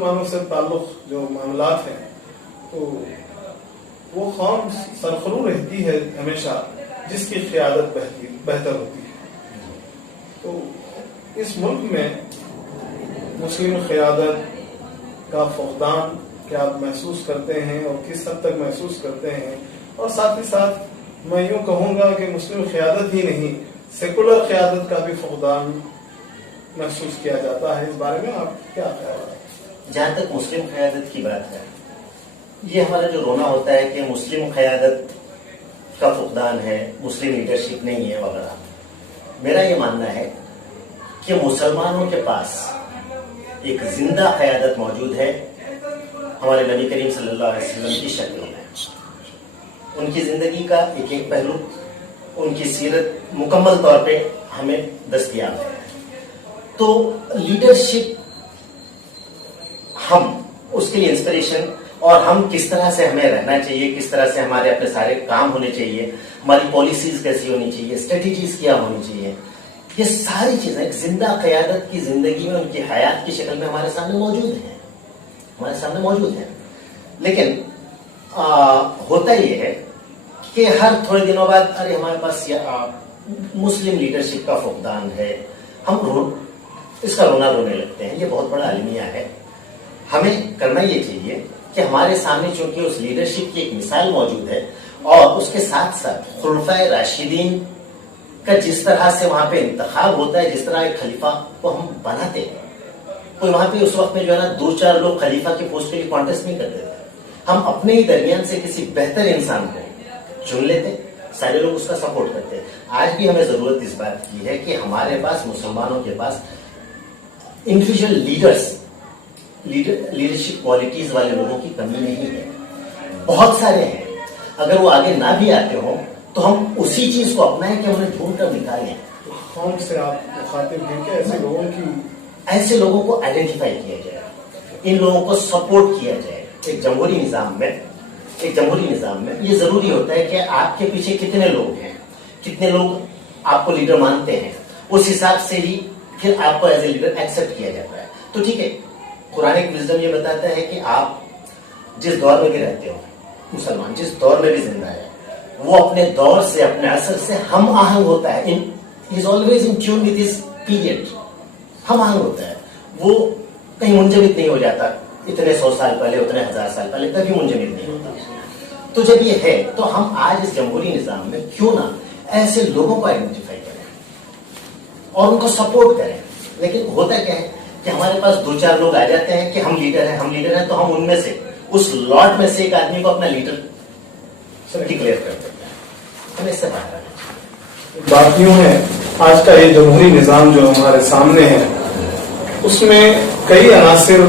مسلمانوں سے تعلق جو معاملات ہیں تو وہ قوم سرخرو رہتی ہے ہمیشہ جس کی قیادت بہتر ہوتی ہے. تو اس ملک میں مسلم قیادت کا فقدان کیا آپ محسوس کرتے ہیں اور کس حد تک محسوس کرتے ہیں؟ اور ساتھ ہی ساتھ میں یوں کہوں گا کہ مسلم قیادت ہی نہیں سیکولر قیادت کا بھی فقدان محسوس کیا جاتا ہے. اس بارے میں آپ کیا خیال ہے؟ جہاں تک مسلم قیادت کی بات ہے، یہ ہمارا جو رونا ہوتا ہے کہ مسلم قیادت کا فقدان ہے، مسلم لیڈرشپ نہیں ہے وغیرہ، میرا یہ ماننا ہے کہ مسلمانوں کے پاس ایک زندہ قیادت موجود ہے ہمارے نبی کریم صلی اللہ علیہ وسلم کی شکل میں. ان کی زندگی کا ایک ایک پہلو، ان کی سیرت مکمل طور پہ ہمیں دستیاب ہے. تو لیڈرشپ ہم اس کے لیے انسپریشن، اور ہم کس طرح سے ہمیں رہنا چاہیے، کس طرح سے ہمارے اپنے سارے کام ہونے چاہیے، ہماری پالیسیز کیسی ہونی چاہیے، اسٹریٹجیز کیا ہونی چاہیے، یہ ساری چیزیں ایک زندہ قیادت کی زندگی میں ان کی حیات کی شکل میں ہمارے سامنے موجود ہیں. لیکن ہوتا یہ ہے کہ ہر تھوڑے دنوں بعد ارے ہمارے پاس مسلم لیڈرشپ کا فقدان ہے، ہم اس کا رونے لگتے ہیں. یہ بہت بڑا المیہ ہے. ہمیں کرنا یہ چاہیے کہ ہمارے سامنے چونکہ اس لیڈرشپ کی ایک مثال موجود ہے، اور اس کے ساتھ ساتھ خلفائے راشدین کا جس طرح سے وہاں پہ انتخاب ہوتا ہے، جس طرح ایک خلیفہ کو ہم بناتے ہیں، کوئی وہاں پہ اس وقت میں جو ہے نا 2-4 لوگ خلیفہ کی پوسٹ کے لیے کانٹیسٹ نہیں کرتے تھے. ہم اپنے ہی درمیان سے کسی بہتر انسان کو چن لیتے، سارے لوگ اس کا سپورٹ کرتے. آج بھی ہمیں ضرورت اس بات کی ہے کہ ہمارے پاس مسلمانوں کے پاس انڈیویجول لیڈرشپ کوالٹیز والے لوگوں کی کمی نہیں ہے. بہت سارے ہیں، اگر وہ آگے نہ بھی آتے ہوں تو ہم اسی چیز کو اپنائیں کہ انہیں ڈھونڈ کر نکالیں. قوم سے آپ مخاطب ہیں کہ ایسے لوگوں کو آئیڈینٹیفائی کیا جائے، ان لوگوں کو سپورٹ کیا جائے. ایک جمہوری نظام میں یہ ضروری ہوتا ہے کہ آپ کے پیچھے کتنے لوگ ہیں، کتنے لوگ آپ کو لیڈر مانتے ہیں، اس حساب سے ہی پھر آپ کو ایز اے لیڈر ایکسپٹ کیا جاتا ہے. تو ٹھیک ہے، قرآن کی وزڈم یہ بتاتا ہے کہ آپ جس دور میں بھی رہتے ہو، مسلمان جس دور میں بھی زندہ ہے، وہ اپنے دور سے، اپنے عصر سے ہم آہنگ ہوتا ہے. He is always in tune with his period. ہم آہنگ ہوتا ہے، وہ کہیں منجمد نہیں ہو جاتا. اتنے 100 سال پہلے، اتنے 1000 سال پہلے کبھی منجمد نہیں ہوتا. تو جب یہ ہے تو ہم آج اس جمہوری نظام میں کیوں نہ ایسے لوگوں کو آئیڈینٹیفائی کریں اور ان کو سپورٹ کریں. لیکن ہوتا کیا ہے کہ ہمارے پاس 2-4 لوگ آ جاتے ہیں کہ ہم لیڈر ہیں، تو ہم ان میں سے اس لاٹ میں سے ایک آدمی کو اپنا لیڈر ڈکلیئر کرتے ہیں. ہم اس سے باہر آنا چاہیے. بات یوں ہے، آج کا یہ جمہوری نظام جو ہمارے سامنے ہے اس میں کئی عناصر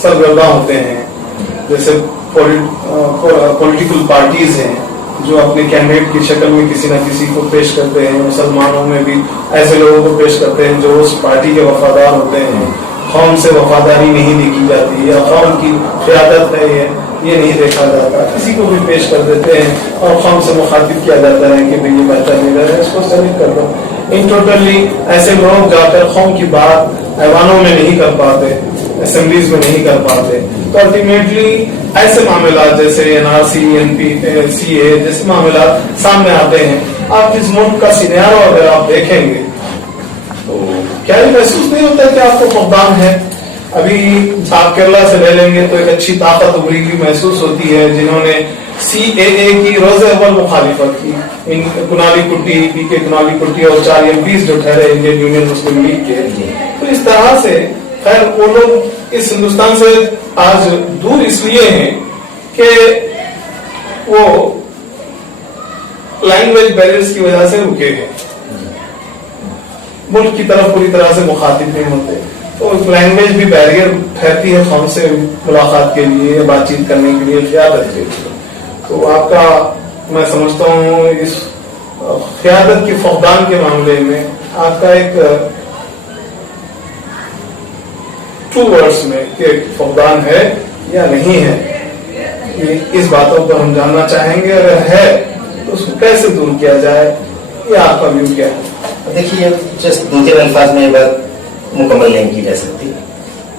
سرگردہ ہوتے ہیں. جیسے پولیٹیکل پارٹیز ہیں جو اپنے کینڈیڈیٹ کی شکل میں کسی نہ کسی کو پیش کرتے ہیں. مسلمانوں میں بھی ایسے لوگوں کو پیش کرتے ہیں جو اس پارٹی کے وفادار ہوتے ہیں. قوم سے وفاداری نہیں دیکھی جاتی، یا قوم کی قیادت ہے یہ نہیں دیکھا جاتا. کسی کو بھی پیش کر دیتے ہیں اور قوم سے مخاطب کیا جاتا ہے کہ یہ بہتر لیڈر ہے، اس کو سلیکٹ کر دو. ان ٹوٹلی ایسے لوگ جا کر قوم کی بات ایوانوں میں نہیں کر پاتے، اسمبلیز میں نہیں کر پاتے. تو الٹیمیٹلی ایسے معاملات جیسے NRC CA جیسے معاملات سامنے آتے ہیں. آپ اس ملک کا سینیرو اگر آپ دیکھیں گے تو کیا یہ محسوس نہیں ہوتا کہ آپ کو فقدان ہے؟ ابھی آپ کیرلا سے لے لیں گے تو ایک اچھی طاقت ابھری کی محسوس ہوتی ہے جنہوں نے CAA کی روز اول مخالفت کی. کنالی کٹی اور 4 MPs جو ٹھہرے انڈین یونین مسلم لیگ کے. تو اس طرح سے خیر وہ لوگ اس ہندوستان سے آج دور اس لیے ہیں کہ وہ لینگویج بیریئرز کی وجہ سے رکے ہیں، ملک کی طرف پوری طرح سے مخاطب نہیں ہوتے. تو لینگویج بھی بیریئر ٹھہرتی ہے قوم سے ملاقات کے لیے، بات چیت کرنے کے لیے، قیادت کے لیے. تو آپ کا میں سمجھتا ہوں اس قیادت کی فقدان کے معاملے میں آپ کا ایک 2 words میں کہ فقدان ہے یا نہیں ہے، اس باتوں پر ہم جاننا چاہیں گے. اگر ہے تو اس کو کیسے دور کیا جائے، یہ آپ کا ویو کیا ہے؟ دیکھیے، جسٹ 2-3 الفاظ میں یہ بات مکمل نہیں کی جا سکتی.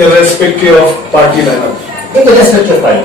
irrespective of party lineup, irrespective of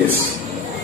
yes,